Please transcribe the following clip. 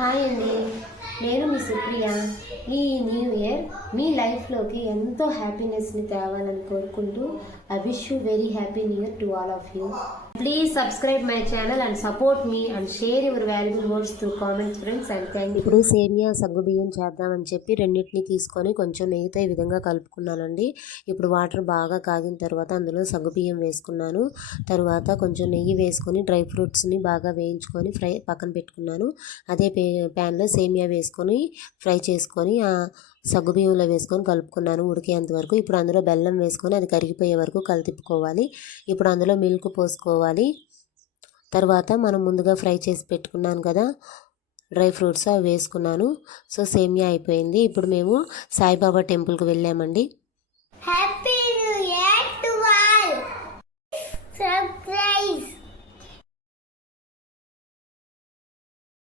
Hi అండి, నేను మీ సుప్రియ. ఈ న్యూ ఇయర్ మీ లైఫ్లోకి ఎంతో హ్యాపీనెస్ని తేవాలని కోరుకుంటూ I wish you very happy new year to all of you. Please subscribe my channel and support me and share your valuable words through comments friends and thank you. ఇప్పుడు సేమియా సగ్గుబియ్యం చేద్దామని చెప్పి రెండింటిని తీసుకొని కొంచెం నెయ్యితో ఈ విధంగా కలుపుకున్నానండి. ఇప్పుడు వాటర్ బాగా కాగిన తర్వాత అందులో సగ్గుబియ్యం వేసుకున్నాను. తర్వాత కొంచెం నెయ్యి వేసుకొని డ్రై ఫ్రూట్స్ని బాగా వేయించుకొని పక్కన పెట్టుకున్నాను. అదే ప్యాన్లో సేమియా వేసుకొని ఫ్రై చేసుకొని సగ్గుబియ్యంలో వేసుకొని కలుపుకున్నాను ఉడికేంత వరకు. ఇప్పుడు అందులో బెల్లం వేసుకొని అది కరిగిపోయే వరకు కలిపిపుకోవాలి. ఇప్పుడు అందులో మిల్క్ పోసుకోవాలి. తర్వాత మనం ముందుగా ఫ్రై చేసి పెట్టుకున్నాను కదా డ్రై ఫ్రూట్స్, అవి వేసుకున్నాను. సో సేమియా అయిపోయింది. ఇప్పుడు మేము సాయిబాబా టెంపుల్కి వెళ్ళామండి.